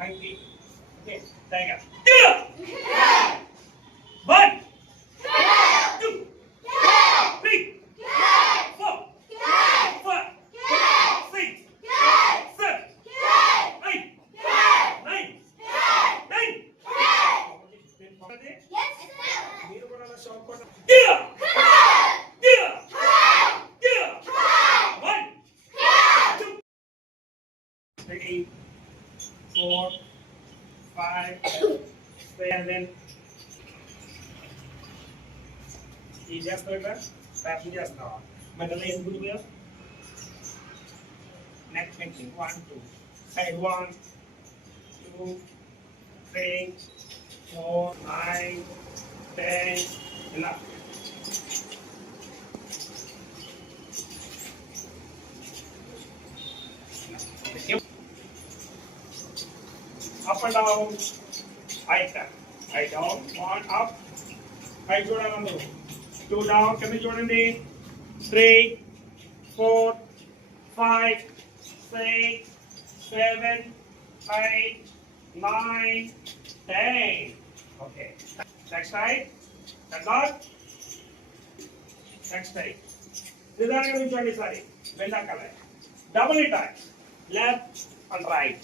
90. Okay, tiger. Yeah. 1, 2, 3, 4, 5, 6, 7, 8, 9, 10. మీరు కూడా అలా షాప్ కొట్ట. Yeah. Yeah. Yeah. 1, 2, 3, 4, 5, 7. ఈ చేస్తావు ఇక్కడ ప్యాకింగ్ చేస్తావా మధ్యలో ఏం గుడిపోయా నెక్ పెంచింగ్ 1 2 సైడ్ 1 2 3 4 5 10 ఇలా up and down, height down, 1 up, height చూడాలి అందరూ 2 down, కింద చూడండి 3 4 5 6 7 8 9 10. Okay, next side, and not next side. నిదానంగా నిల్చోండి సారి వెళ్ళాకలే double it left and right.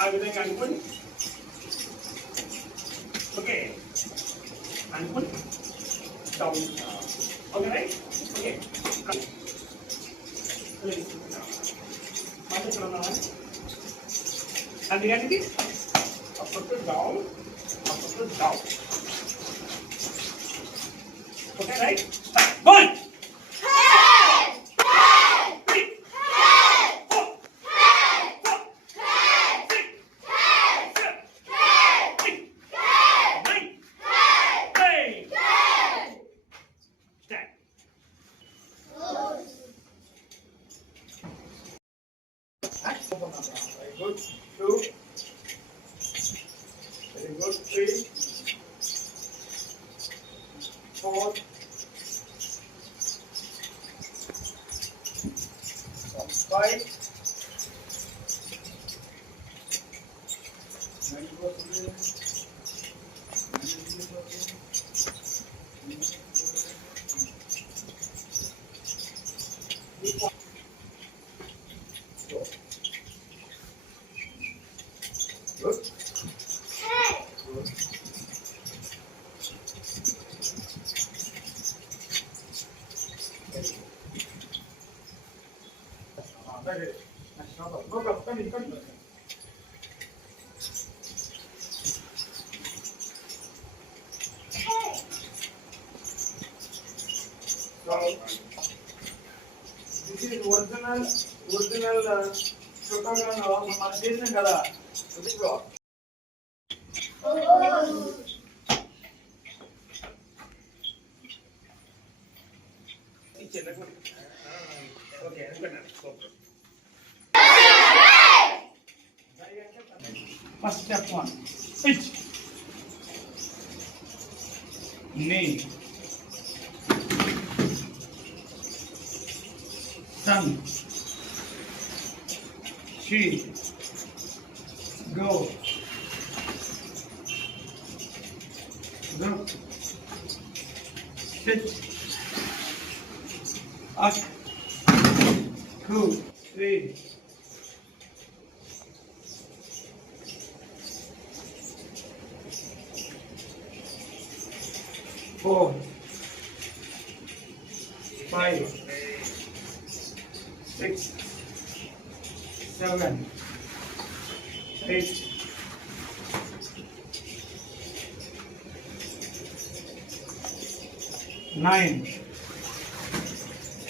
ఆ విధంగా అనుకోండి ఓకే అనుకోండి డౌన్ ఓకే రైట్ ఓకే అందుకని అప్పుడు డౌన్ అప్పుడు down okay right one good, 2, very good, 3, 4, 5, good. So this is original chocogram మనం చేసినాం కదా ఇదిగో First step 1, pitch, knee, thumb, she, go, look, sit, up, 2, 3, 4, 5, 6, 7, 8, 9,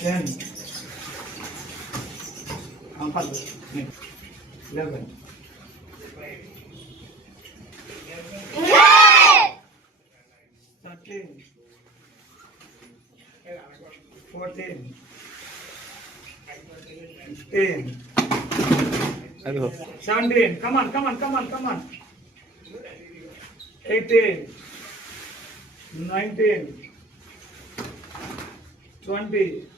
10, 11, 13, 14, 15, 17. Come on. 18, 19, 20,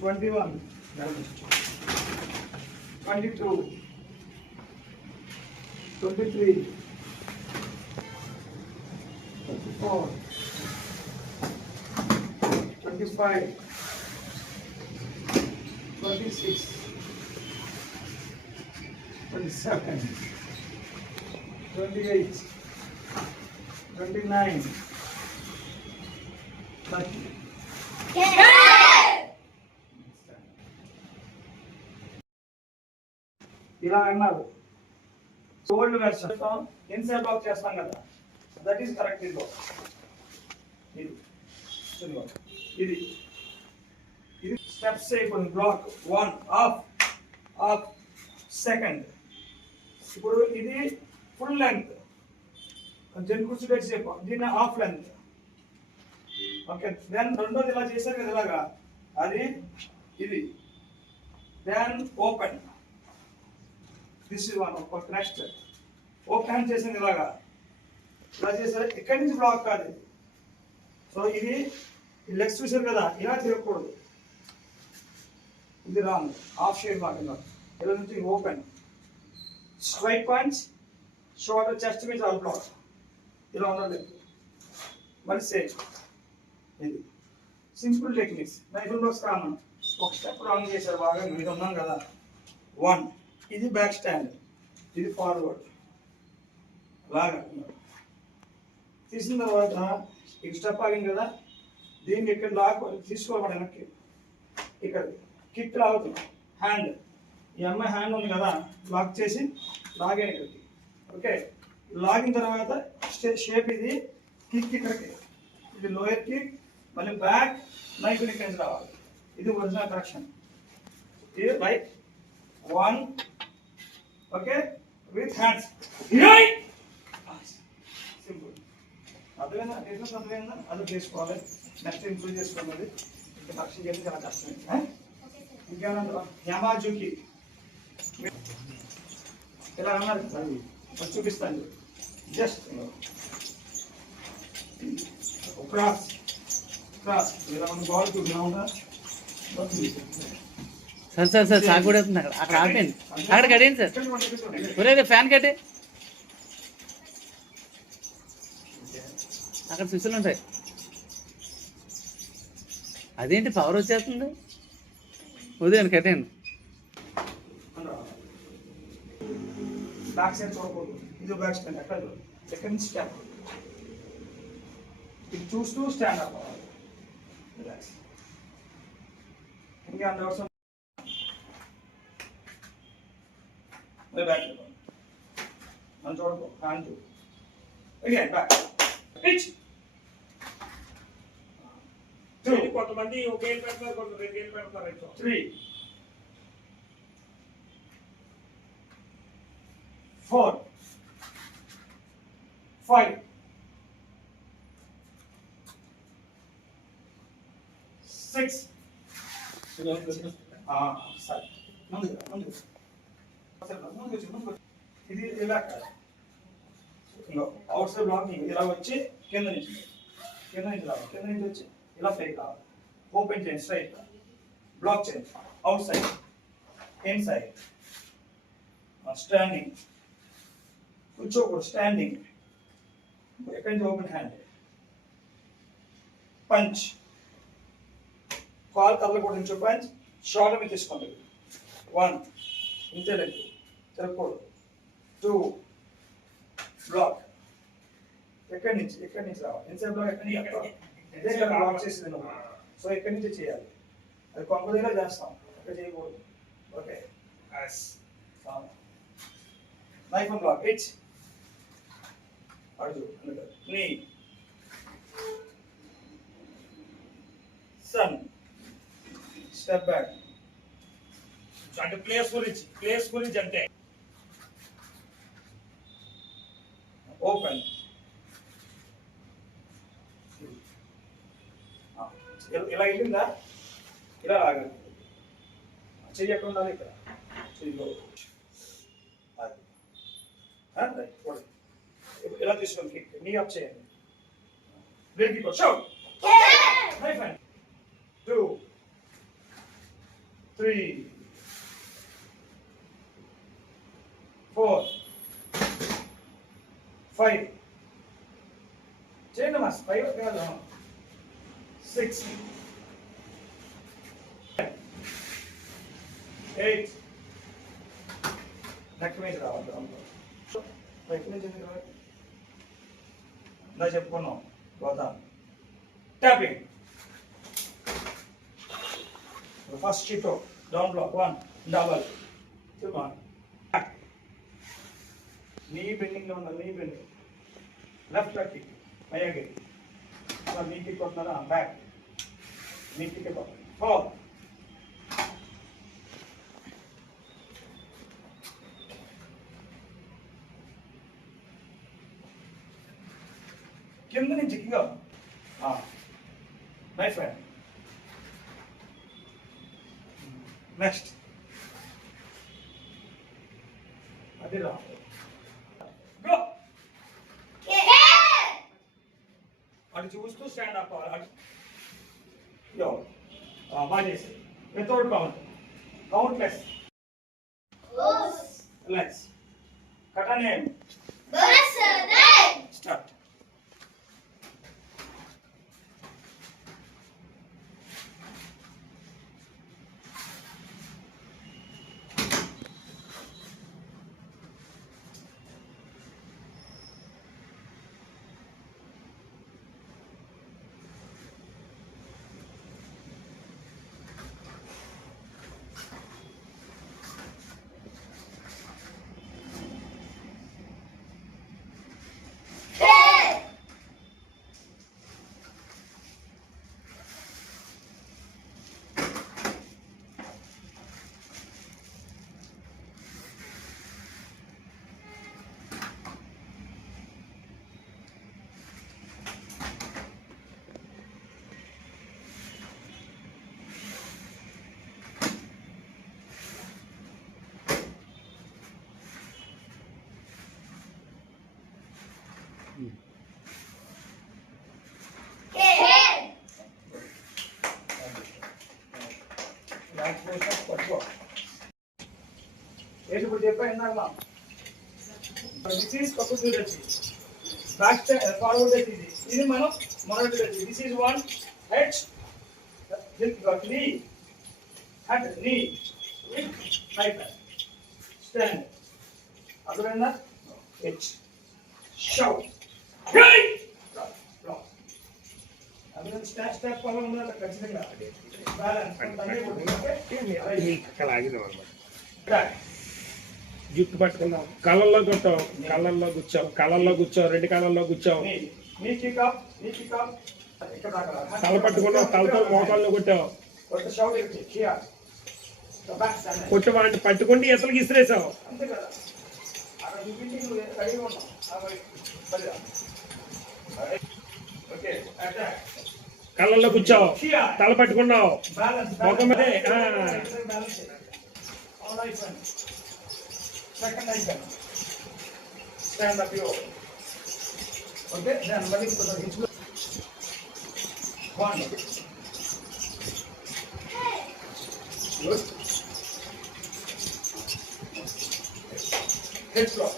21, 22, 23, 24, 25, 26, 27, 28, 29, 30. ఇలా అన్నారు. ఓల్డ్ వెర్షన్ ఇన్సైడ్ బ్లాక్ చేస్తాం కదా, దట్ ఈస్ కరెక్ట్. ఇది steps అయిపోయింది. Block 1 of second. ఇప్పుడు ఇది ఫుల్ లెంత్, కొంచెం కూర్చోబెట్టి చెప్పు, దీన్ని హాఫ్ లెంత్. ఓకే, దెన్ రెండోది ఇలా చేశారు కదా, ఇలాగా అది ఇది. Then open, this is one. Next open చేసింది ఇలాగా, ఇలా చేశారు. ఇక్కడి నుంచి బ్లాక్ కాదు. సో ఇది లెగ్స్ చూసారు కదా, ఇలా తిరగకూడదు, ఇది రాంగ్. హాఫ్ షేప్ లాగా ఇలా నుంచి open, straight punch, shoulder chest మీద ఆల్ బ్లాక్, ఇలా ఉండాలి. మళ్ళీ సేమ్. ఇది simple techniques. Knife box common. ఒక స్టెప్ రాంగ్ చేశారు బాగా, మీద ఉన్నాం కదా. 1, ఇది బ్యాక్ స్టాండ్, ఇది ఫార్వర్డ్ లాగా తీసిన తర్వాత ఈ స్టెప్ ఆగింది కదా, దీన్ని ఇక్కడ లాక్ తీసుకోవాలి వెనక్కి. ఇక్కడ కిక్ లాగుతుంది. హ్యాండ్, ఈ అమ్మాయి హ్యాండ్ ఉంది కదా, లాక్ చేసి లాగాను ఇక్కడికి. ఓకే, లాగిన తర్వాత షేప్ ఇది కిక్ ఇక్కడికి, ఇది లోయర్ కిక్, మళ్ళీ బ్యాక్ నైఫ్ ఇక్కడి నుంచి రావాలి. ఇది ఒరిజినల్ కరెక్షన్. ఇది రైట్ 1. Okay, with hands. సింపుల్. అర్థమైందా? అర్థమైందా? అది చేసుకోవాలి. నెక్స్ట్ ఇంప్రూవ్ చేసుకోవాలి. లక్ష్యం చేసి చాలా కష్టమే. ఇంకేమన్నా యమాజుకి ఇలా అన్నారు కదా, చూపిస్తాను. జస్ట్ క్రాస్ ఇలా మన బాల్ చూద్దాం. సార్ సాగు కూడా అవుతుంది. అక్కడ ఆపండి, అక్కడ కట్టేయండి సార్. ఒరే ఫ్యాన్ కట్టే, అక్కడ స్విచ్లు ఉంటాయి. అదేంటి పవర్ వచ్చేస్తుంది? ఉదయం కట్టేయండి. బ్యాక్ సైడ్ చూడకూడదు, ఇది బ్యాక్ స్టాండ్. ఎక్కడ సెకండ్ స్టాండ్, ఇది చూస్తూ స్టాండ్ అప్ అవ్వాలి. రిలాక్స్. ఇంకా అందుకోసం బ్యాక్ మనం చూడకూడదు. Hand again back pitch. కొంతమంది ఒక గేమ్ పెడతారు, కొంత 2 గేమ్ పెడతారు. 3, 4, 5, 6. ఇది ఇలా అవుట్ సైడ్ బ్లాకింగ్. ఇలా వచ్చి కింద నుంచి రావాలి, కింద నుంచి వచ్చి ఇలా పైకి రావాలి. ఓపెన్ చేయండి, స్ట్రైట్ బ్లాక్ చేయండి. Outside, inside, standing, కూర్చోకూడదు, స్టాండింగ్. ఎక్కడి నుంచి ఓపెన్ హ్యాండ్, పంచ్, కాల్ కదలకూడదు, నుంచి పంచ్, షోల్డర్ మీద తీసుకోండి. 1, ఇంతే లెగ్, తిరగకూడదు. 2, బ్లాక్. ఎక్కడి నుంచి రావాలి ఇన్సైడ్ బ్లాక్ ఎక్కడి నుంచి ఇదే కదా బ్లాక్ చేసింది నువ్వు సో ఎక్కడి నుంచి చేయాలి అది కొంప దగ్గర చేస్తాం ఇక్కడ చేయకూడదు ఓకే నైఫ్ అండ్ బ్లాక్ ఇచ్ అడుగు నీ సన్ స్టెప్ బ్యాక్ అంటే ప్లేస్ గురించి అంటే ఓపెన్ ఇలా వెళ్ళిందా ఇలా లాగాలి చెయ్యి ఎక్కడ ఉండాలి ఇక్కడ చెయ్యిలో ఇలా తీసుకోండి కిక్ నీ అప్ చేయండి బ్రేక్ ఇకో షో హై ఫ్రెండ్ 2 3 4 5 చేయండి మాస్ 5 కాదు 6 8 నెక్ మీద రావాలి నెక్ మీద రావాలి నా చెప్పుకున్నాం గోదాం tapping first sheet down block 1 double 2 knee bending లో ఉందా నీ బెండింగ్ లెఫ్ట్ కిక్ అయ్యాగే నీ కిక్ కొట్టినారా బ్యాక్ నీ కిక్ ఫోర్ కింద నుంచి కింద నైస్ ఫ్రెండ్ నెక్స్ట్ అది రా గో అటు చూస్తూ స్టాండ్ అప్ అవ్వాలి యో బాగా చేసి without countless let's cut name start ఏంటి ఇప్పుడు చెప్పా ఇందాక దిస్ ఈజ్ కపుల్ వచ్చి బ్యాక్ ఫార్వర్డ్ ఇది ఇది మనం మొదటి వచ్చి దిస్ ఈజ్ 1 హెడ్ నీ హెడ్ నీ రైట్ స్టాండ్ అర్థమైందా హెడ్ షౌట్ అర్థమైంది స్టెప్ అలా ఉండాలి ఖచ్చితంగా జుట్టు పట్టుకున్నాం కళ్ళల్లో కొట్టావు కళ్ళల్లో కూర్చోవు రెండు కాళ్ళల్లో కూర్చోవు తల పట్టుకున్నావు తలతో మోకాళ్ళు కొట్టావు కొట్టవాడిని పట్టుకుంటే ఎసలకి ఇసిరేసావు కళ్ళల్లో కూర్చోవు తల పట్టుకున్నావు ముఖం మీద second icon. Stand up your. Okay, then running to the hitch. 1. Good. Head drop.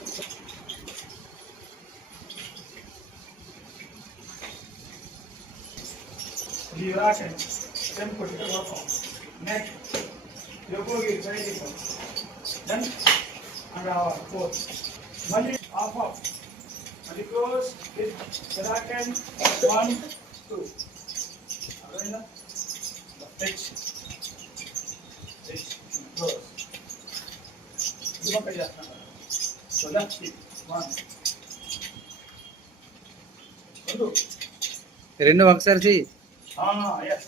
Lever action. Tempo. Neck. Yoga is very different. Then. And 4. Money off. మళ్ళీ క్లోజ్ సెకండ్ 1 2 అర్థమైందా టచ్ క్లోజ్ ఇది పక్క చేస్తాను సో లెఫ్ట్ 1 రెండు ఒకసారి చెయ్యి. yes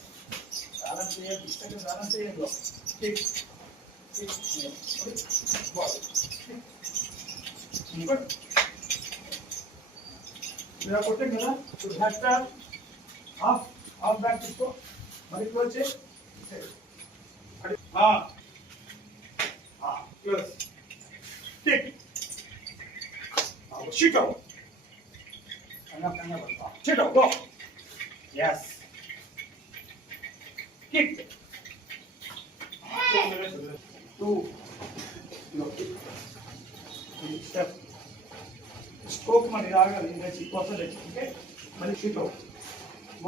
balance చేయండి second balance చేయండి కిక్ good ఇలా కొట్టాం కదా ఇప్పుడు హ్యాష్ ట్యాగ్ హాఫ్ బ్యాక్ తీసుకో మరి క్లోజ్ చేయి close kick shit out shit out go yes kick 2 step stroke మరి రాగాలి ఇంకొచ్చి కొత్త ఓకే మళ్ళీ షిట్ అవుట్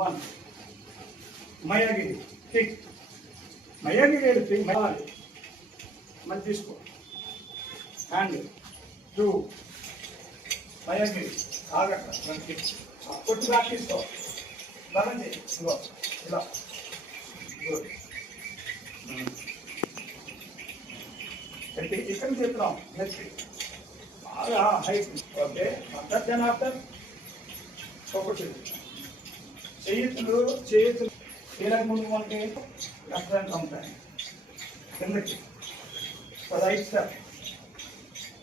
1 మయాగిరి కిక్ మయాగిరి కిక్ మయాలి మళ్ళీ తీసుకో హ్యాండ్ 2 మయాగిరి ఆగట్ల మళ్ళీ కిక్ కొట్టు బ్యాక్ తీసుకో బాగా ఇదిగో ఇలా గుడ్ అంటే ఇక్కడ చెప్తున్నాం బాగా హైట్ ఓకే అంతర్ జన ఆఫ్టర్ ఒకటి చేతులు కీలక ముందు మనకి లెఫ్ట్ హ్యాండ్ ఉంటాయి కిందకి రైట్ స్టెప్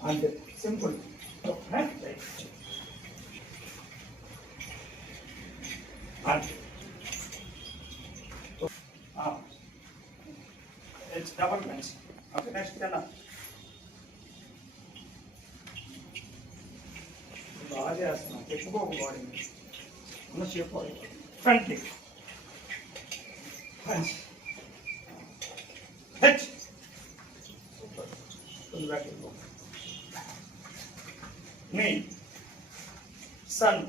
అంతే సింపుల్ అంతే it's double bench. Okay, next kena. బాగా చేస్తున్నాం ఎక్కువ బాడీ ఉన్న shape body front kick punch H super full back go నీ సన్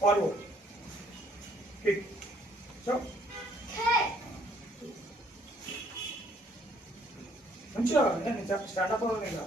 ఫార్వర్డ్ కిక్ సో మంచిగా నేను స్టార్ట్అప్ అవ్వాలి ఇంకా